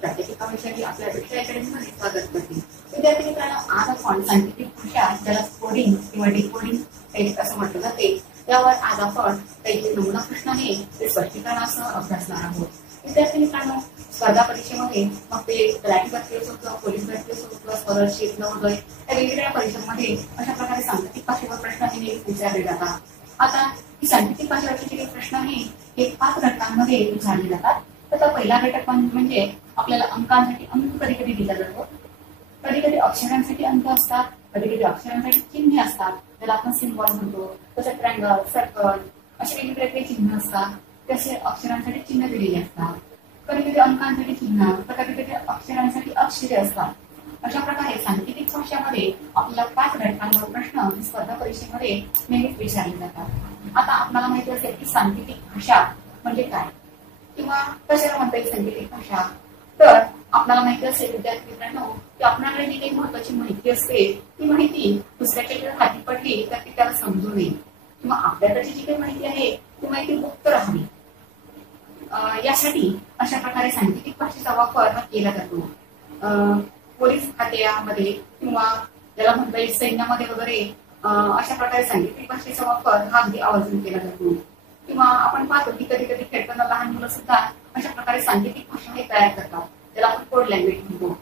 प्रात्यक्षिकाविषयी आपल्या अपेक्षा अकॅडमीमध्ये स्वागत करते. विद्यार्थी मित्रांनो, आज आपण सांकेतिक भाषा ज्याला कोडिंग किंवा डिकोडिंग टेस्ट असं म्हटलं जाते त्यावर आज आपण काही नमुना प्रश्न आहे ते स्पष्टीकरणासह अभ्यासणार आहोत. विद्यार्थी मित्रांनो, स्पर्धा परीक्षेमध्ये मग ते तलाठी भरती असो किंवा पोलीस भरती असो किंवा स्कॉलरशिप नवोदय या वेगवेगळ्या परीक्षांमध्ये अशा प्रकारे सांकेतिक भाषेवर प्रश्न हे विचारले जातात. आता ही सांकेतिक भाषेवरचे जे प्रश्न आहे हे 5 घटकांमध्ये विचारले जातात. त्याचा पहिला घटक म्हणजे आपल्याला अंकांसाठी अंक कधी कधी दिला जातो, कधी कधी अक्षरांसाठी अंक असतात, कधी कधी अक्षरांसाठी चिन्हे असतात ज्याला आपण सिम्बॉल म्हणतो. जसे ट्रँगल, सर्कल असे वेगवेगळे चिन्ह असतात, तसे अक्षरांसाठी चिन्ह दिलेले असतात. कधी कधी अंकांसाठी चिन्ह तर कधी कधी अक्षरांसाठी अक्षरे असतात. अशा प्रकारे सांकेतिक भाषेमध्ये आपल्याला 5 घटकांवर प्रश्न स्पर्धा परीक्षेमध्ये नेहमीच विचारले जातात. आता आपल्याला माहिती असेल की सांकेतिक भाषा म्हणजे काय किंवा कशाला म्हणता येईल सांकेतिक भाषा. तर आपल्याला माहिती असेल विद्यार्थी मित्रांनो की आपल्याकडे जी काही महत्वाची माहिती असते ती माहिती दुसऱ्याच्या जर हाती पडली तर ती त्याला समजू नये किंवा आपल्याकडची जी काही माहिती आहे ती माहिती गुप्त राहावी. यासाठी अशा प्रकारे सांकेतिक भाषेचा वापर केला जातो. पोलीस खात्यामध्ये किंवा ज्याला म्हणता येईल सैन्यामध्ये वगैरे अशा प्रकारे सांकेतिक भाषेचा वापर हा अगदी आवर्जून केला जातो. किंवा आपण पाहतो की कधी कधी खेळताना लहान मुलं सुद्धा अशा प्रकारे सांकेतिक भाषा हे तयार करतात ज्याला आपण कोड लँग्वेज म्हणतो.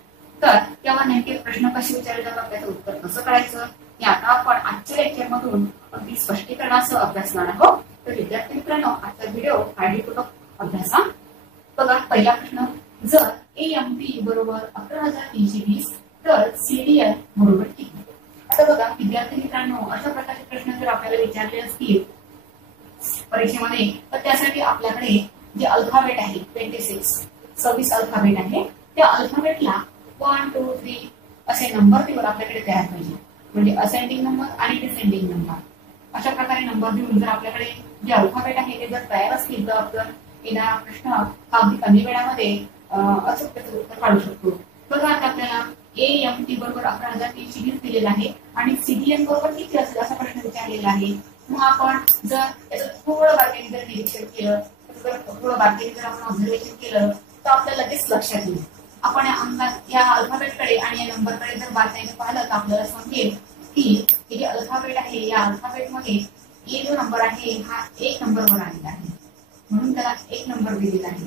तर यावर नेमके प्रश्न कसे विचारले जातात, त्याचं उत्तर कसं करायचं हे आता आपण आजच्या लेक्चर मधून अगदी स्पष्टीकरणासह अभ्यासणार आहोत. तर विद्यार्थी मित्रांनो, आजचा व्हिडिओ काळजीपूर्वक अभ्यासा. बघा, पहिला प्रश्न, जर AMP बरोबर 11,320 तर CDL बरोबर किती. आता बघा विद्यार्थी मित्रांनो, अशा प्रकारचे प्रश्न जर आपल्याला विचारले असतील परीक्षेमध्ये तर त्यासाठी आपल्याकडे जे अल्फाबेट आहे 26 अल्फाबेट आहे त्या अल्फाबेटला 1, 2, 3 असे नंबर देऊन आपल्याकडे तयार पाहिजे. म्हणजे असेंडिंग नंबर आणि डिसेंडिंग नंबर अशा प्रकारे नंबर देऊन जर आपल्याकडे जे अल्फाबेट आहे ते जर तयार असतील तर येणारा प्रश्न हा अगदी कमी वेळामध्ये अचूक त्याचं उत्तर काढू शकतो. बघा, आता आपल्याला AMP बरोबर 11,320 दिलेला आहे आणि CDL बरोबर किती असेल असा प्रश्न विचारलेला आहे. मग आपण जर त्याचं थोडं बारकाईने जर निरीक्षण केलं, थोडं बारकाईने जर आपण ऑब्झर्वेशन केलं तर आपल्याला लगेच लक्षात येईल. आपण या अल्फाबेटकडे आणि या नंबरकडे जर बारकाईने पाहिलं तर आपल्याला समजेल की हे जे अल्फाबेट आहे या अल्फाबेटमध्ये A जो नंबर आहे हा 1 नंबरवर आलेला आहे म्हणून त्याला 1 नंबर दिलेला आहे.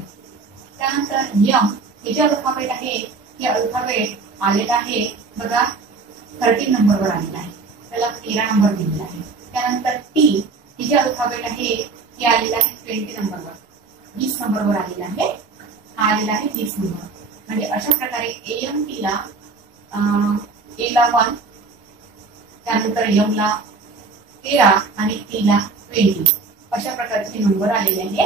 त्यानंतर M हे जे अल्फाबेट आहे हे अल्फाबेट आलेला आहे बघा 13 नंबरवर आलेला आहे, त्याला 13 नंबर दिलेला आहे. त्यानंतर T हे जे अल्फाबेट आहे हे आलेलं आहे 20 नंबरवर, 20 नंबरवर आलेला आहे, हा आलेला आहे 20 नंबर. म्हणजे अशा प्रकारे AMP ला A ला 1, त्यानंतर M ला 13 आणि T ला 20 अशा प्रकारचे नंबर आलेले आहे.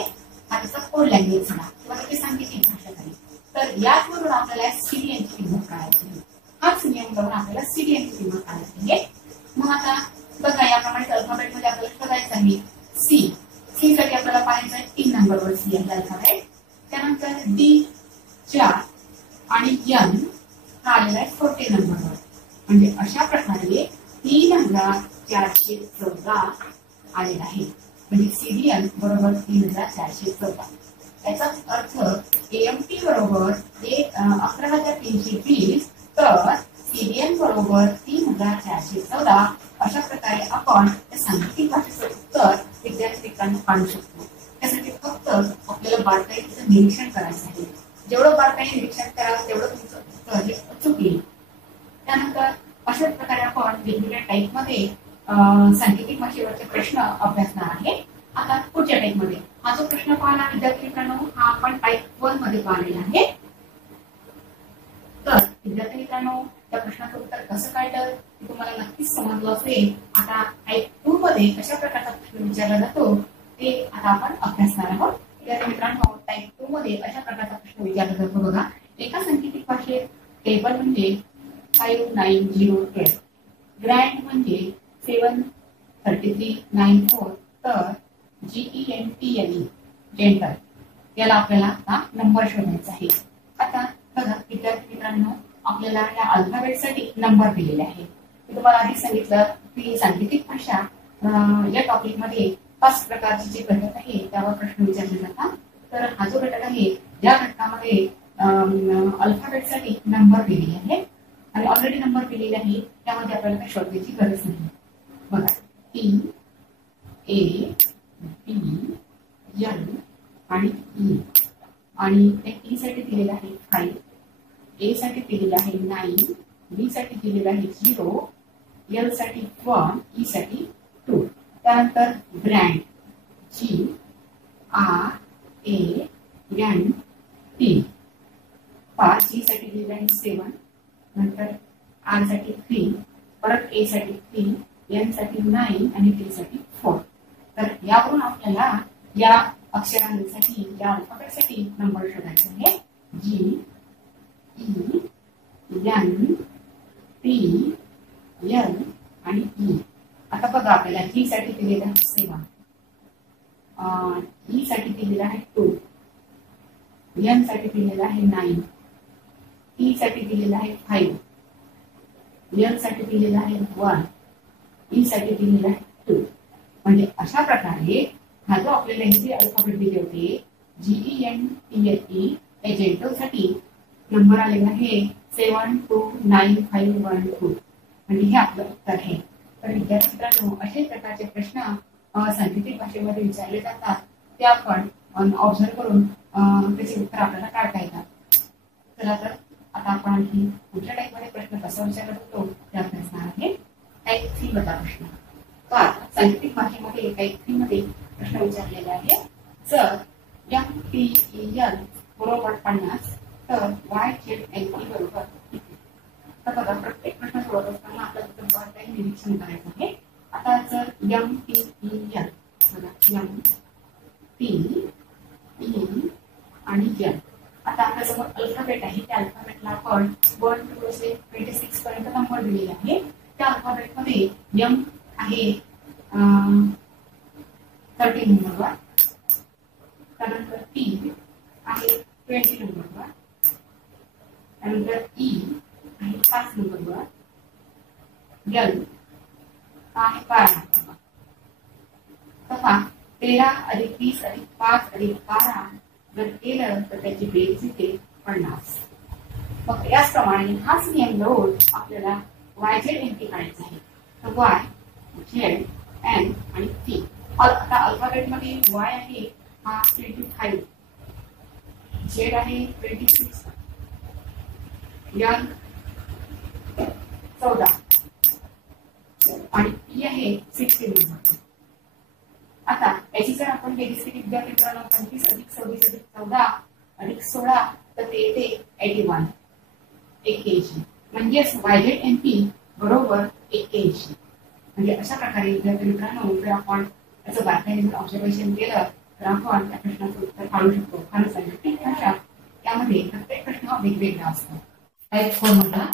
हा त्याचा कोड लँग्वेज झाला किंवा त्याची सांकेतिक भाषा झाली. तर याचवरून आपल्याला CDL ची किंमत काढायची आहे. हाच नियम करून आपल्याला CDL ची किंमत काढायची आहे. मग आता बघा, याप्रमाणे अल्फाबेट मध्ये आपल्याला शोधायचं आहे सी साठी आपल्याला पाहायचं आहे 3 नंबरवर सी आहे अल्फाबेट. त्यानंतर D 4 आणि N हा आलेला आहे 14 नंबरवर. म्हणजे अशा प्रकारे 3,414 आलेला आहे. म्हणजे CDL बरोबर 3,414. याचाच अर्थ AMP बरोबर 11,320 तर CDL बरोबर 3,414. अशा प्रकारे आपण त्या सांकेतिक भाषेचं उत्तर विद्यार्थी मित्रांनो काढू शकतो. त्यासाठी फक्त आपल्याला बारकाईचं निरीक्षण करायचं आहे. जेवढं बारकाईने निरीक्षण कराल तेवढं तुमचं उत्तर हे अचूक येईल. त्यानंतर अशा प्रकारे आपण वेगवेगळ्या टाईपमध्ये सांकेतिक भाषेवरचे प्रश्न अभ्यासणार आहे. आता पुढच्या टाईप मध्ये हा जो प्रश्न पाहिला विद्यार्थी मित्रांनो हा आपण टाईप 1 मध्ये पाहिलेला आहे. तर विद्यार्थी मित्रांनो, या प्रश्नाचं उत्तर कसं काढलं ते तुम्हाला नक्कीच समजलं असेल. आता टाईप 2 मध्ये कशा प्रकारचा प्रश्न विचारला जातो ते आता आपण अभ्यासणार आहोत. विद्यार्थी मित्रांनो, टाईप 2 मध्ये अशा प्रकारचा प्रश्न विचारला जातो. बघा, एका सांकेतिक भाषेत टेबल म्हणजे 5908, ग्रँड म्हणजे 73394 तर GENTLE जेंटल याला आपल्याला आता नंबर शोधायचा आहे. आता बघा विद्यार्थी मित्रांनो, आपल्याला या अल्फाबेटसाठी नंबर दिलेले आहे. मी तुम्हाला आधी सांगितलं की सांकेतिक भाषा या टॉपिक मध्ये 5 प्रकारचे जे घटक आहे त्यावर प्रश्न विचारले जातात. तर हा जो घटक आहे या घटकामध्ये अल्फाबेटसाठी नंबर दिलेले आहे आणि ऑलरेडी नंबर दिलेले आहे, त्यामध्ये आपल्याला काही शोधायची गरज नाही. बघा, टी, ए, बी, एल आणि ई. आणि टी साठी दिलेलं आहे 5, ए साठी दिलेलं आहे 9, बी साठी दिलेलं आहे 0, एल साठी 1, ई साठी 2. त्यानंतर brand G R A N T. G साठी दिलेलं आहे 7, नंतर R साठी 3, परत A साठी 3, N साठी 9 आणि T साठी 4. तर यावरून आपल्याला या अक्षरांसाठी, या अल्फाबेटसाठी नंबर शोधायचे आहे. G E N T L आणि E. आता बघा, आपल्याला G साठी दिलेलं आहे 7, ई साठी दिलेला आहे 2, एन साठी दिलेला आहे 9, टी साठी दिलेला आहे 5, एल साठी दिलेला आहे 1, ई साठी दिलेला आहे 2. म्हणजे अशा प्रकारे हा जो आपल्याला हे अल्फाबेट दिले होते GENTLE, या जेंटल साठी नंबर आलेला आहे 729512. म्हणजे हे आपलं उत्तर आहे. तर विद्यार्थी मित्रांनो, अशा प्रकारचे प्रश्न सांकेतिक भाषेमध्ये विचारले जातात, ते आपण ऑब्झर्व करून त्याचे उत्तर आपल्याला काढता येतात. चला तर आता आपण आणखी पुढच्या टाईपमध्ये प्रश्न कसा विचारला जातो ते आपण असणार आहे टाईप 3 मधला प्रश्न. तर सांकेतिक भाषेमध्ये टाईप 3 मध्ये प्रश्न विचारलेला आहे. जर MTEL बरोबर 50 तर YZLE बरोबर किती? तर बघा, प्रत्येक प्रश्न सोडवत असताना आपल्याला काही निरीक्षण करायचं आहे. आता जर MTEL, MTE आणि L, आता आपल्यासमोर अल्फाबेट आहे. त्या अल्फाबेटला आपण 1 to 26 पर्यंत नंबर दिलेले आहे. त्या अल्फाबेटमध्ये M आहे 13 नंबरवर, त्यानंतर T आहे 20 नंबरवर, त्यानंतर E आहे 5 नंबरवर, L आहे 12 नंबरवर. तसा 13 अधिक 30 अधिक 5 अधिक 12 जर केलं तर त्याची बेरीज येते 50. मग याचप्रमाणे हाच नियम लावून आपल्याला YZNT काढायचा आहे. तर Y, Z, N आणि T. आता अल्फाबेटमध्ये Y आहे हा 25, Z आहे 26, N 14 आणि T आहे 16. आता याची जर आपण बेरीज केली विद्यार्थी मित्रांनो, 25 अधिक 26 अधिक 14 अधिक 16 तर ते येते 81, 81. म्हणजेच YZNT बरोबर 81. म्हणजे अशा प्रकारे विद्यार्थी मित्रांनो, जर आपण याचं बारकाईने जर ऑब्झर्वेशन केलं तर आपण त्या प्रश्नाचं उत्तर काढू शकतो. कारण सांकेतिक भाषा यामध्ये प्रत्येक प्रश्न हा वेगवेगळा असतो. टाईप 4 मधला,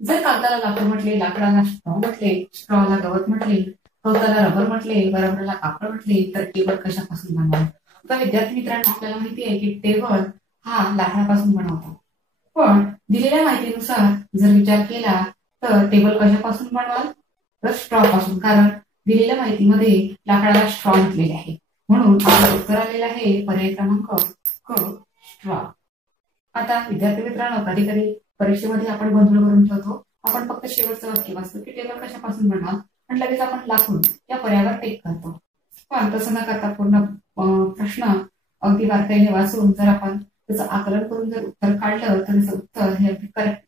जर कागदाला लाकूड म्हटले, लाकडाला स्ट्रॉ म्हटले, स्ट्रॉला गवत म्हटले, गवताला रबर म्हटले, रबरला कापड म्हटले, तर टेबल कशापासून बनवाल? तर विद्यार्थी मित्रांनो, आपल्याला माहिती आहे की टेबल हा लाकडापासून बनवतो. पण दिलेल्या माहितीनुसार जर विचार केला तर टेबल कशापासून बनवाल? तर स्ट्रॉ पासून. कारण दिलेल्या माहितीमध्ये लाकडाला स्ट्रॉ म्हटलेले आहे. म्हणून आपलं उत्तर आलेलं आहे पर्याय क्रमांक क, स्ट्रॉ. आता विद्यार्थी मित्रांनो, कधी कधी परीक्षेमध्ये आपण गोंधळ करून ठेवतो. आपण फक्त शेवटचं वाक्य वाचतो की टेबल कशापासून बनवाल आणि लगेच आपण लाकूड या पर्यायावर टिक करतो. पण तसं न करता पूर्ण प्रश्न अगदी बारकाईने वाचून जर आपण त्याचं आकलन करून जर उत्तर काढलं तर त्याचं उत्तर हे करेक्ट